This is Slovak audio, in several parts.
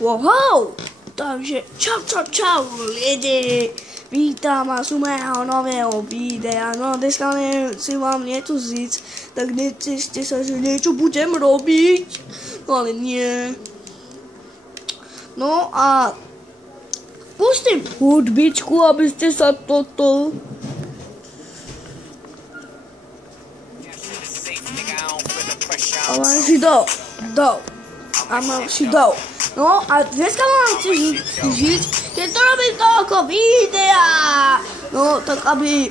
Wow, takže čau lidi, vítám vás u mého nového videa. No dneska si vám něco říct, tak necíšte se, že něco budem robiť, no ale nie. No a pustím hudbičku, abyste se toto ale si dal. A mám si dal. No a dneska vám chci říct, že to robím toľko videa. No tak aby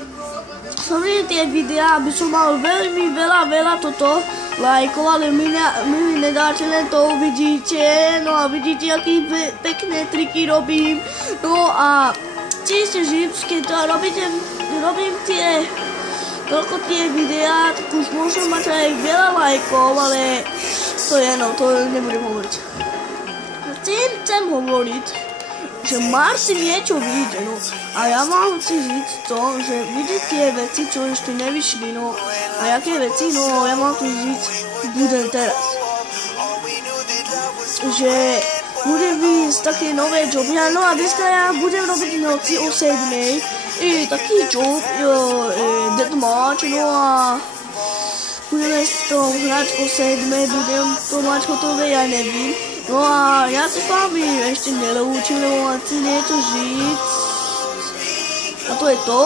som tie videa, aby som mal veľmi veľa toto lajkov, ale my nedáte, len to uvidíte. No a vidíte, aký pekné triky robím. No a čiste žips, keď to robím toľko tie videá, tak už môžem mať aj veľa lajkov, ale to je no, to nebudem hovoriť. Chcem hovoriť, že Marci niečo vyjde, no. A ja vám chci říct to, že vidíte tie veci, čo ešte nevyšli, no. A jaké veci, no, ja vám chci říct, budem teraz. Že budem výjsť také nové joby, no a dneska ja budem robiť noci o 7. Taký job, deathmatch, no a budeme to hrať o 7, budem to mať hotové, ja nevím. No a ja sa s vami ešte neloučím, lebo mám si niečo žiť. A to je to,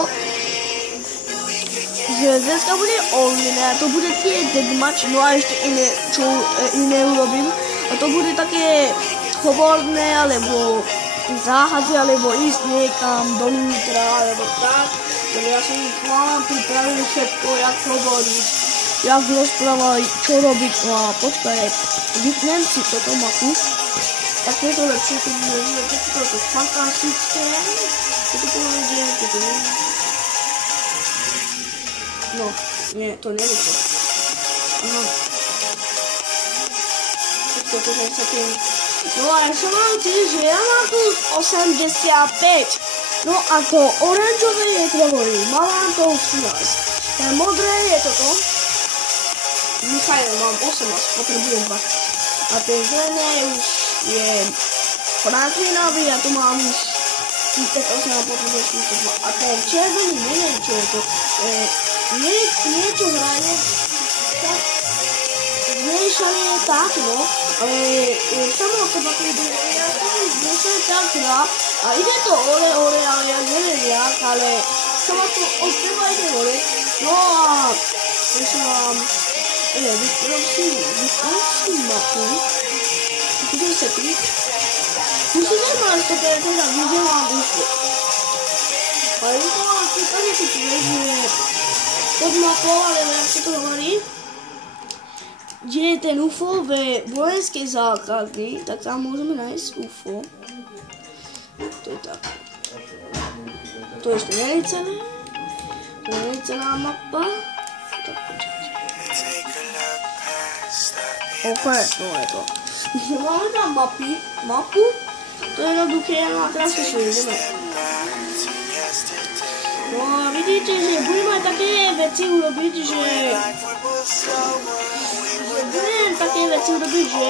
že dneska bude online, a to bude tie deathmatch, no a ešte iné, čo iné urobím. A to bude také hovorné, alebo záhady, alebo ísť niekam donútra, alebo tak. Lebo ja som mám pripravené všetko, jak hovoriť, jak rozprávať, čo robiť. No a počkaj, vypnem si toto mapu. Tak je to lepšie, keď je to fantastické. Keď to povediem, keď to nie. No, nie, to nevyšlo. Aha. Počkaj, pozriem sa tým. No a ja som vám chci, že ja mám tu 85. No a to oranžové je tvorí, mám to 18. Ten modré je toto. Michael, mám 18, potrebujem 20. A ten zelené už je Franklinový a tu mám už 38 a potrebujem 42. A ten červený, neviem čo je to. Niečo hraje. Zmiešaný je tak, no. Ale samo od seba keď ja som zmiešaný tak hra. A ide to hore, ale ja neviem jak, ale sama to od seba ide hore. No a ešte mám vyprosím mapu. Budem sa klik. Musíte mať to teda video mám UFO. A je to mám prípadne si že pod mapou, ale jak sa to hovorí, kde je ten UFO ve vojenskej základni, tak tam môžeme nájsť UFO. To je tak. To ešte nie je celé. To nie je celá mapa. Tak počkajte. Konečne je to. Máme tam mapu. To je jednoduché, no a teraz ešte ideme. No a vidíte, že budeme aj také veci urobiť, že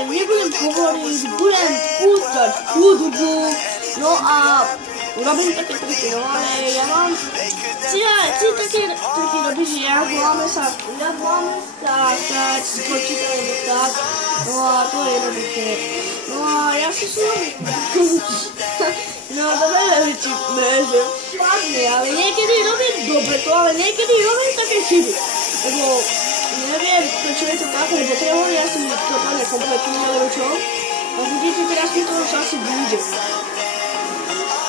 nebudem hovoriť, budem púšťať hudbu, no a urobím také triky, no ale ja mám chci také triky robiť, že jak máme skákať, skočiť alebo tak, no a to je jednoduché. No a ja si no to neviem, či že spadne, ale niekedy robím dobre to, ale niekedy robím také chyby, lebo neviem, prečo je to tak, lebo teória ja som to tam nekompletný, alebo čo? A vidíte, teraz mi to už asi vyjde.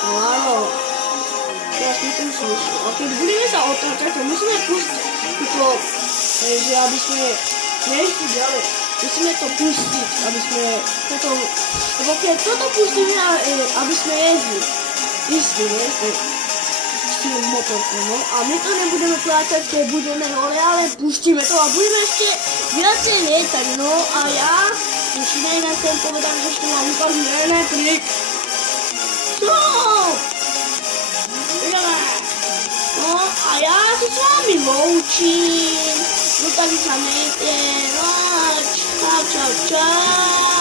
No áno. Teraz mi to už vyšlo. A keď budeme sa otáčať, to musíme pustiť to, že aby sme nešli ďalej. Musíme to pustiť, aby sme toto, lebo keď toto pustíme, aby sme jezdili, pustíme motorku, no a my to nebudeme kráčať, keď budeme hore, ale pustíme to a budeme ešte viacej lietať, no a ja už nechcem povedať, že ešte vám ukážem jeden trik. Čo? No a ja sa s vami loučím, no tak sa majte, no čau.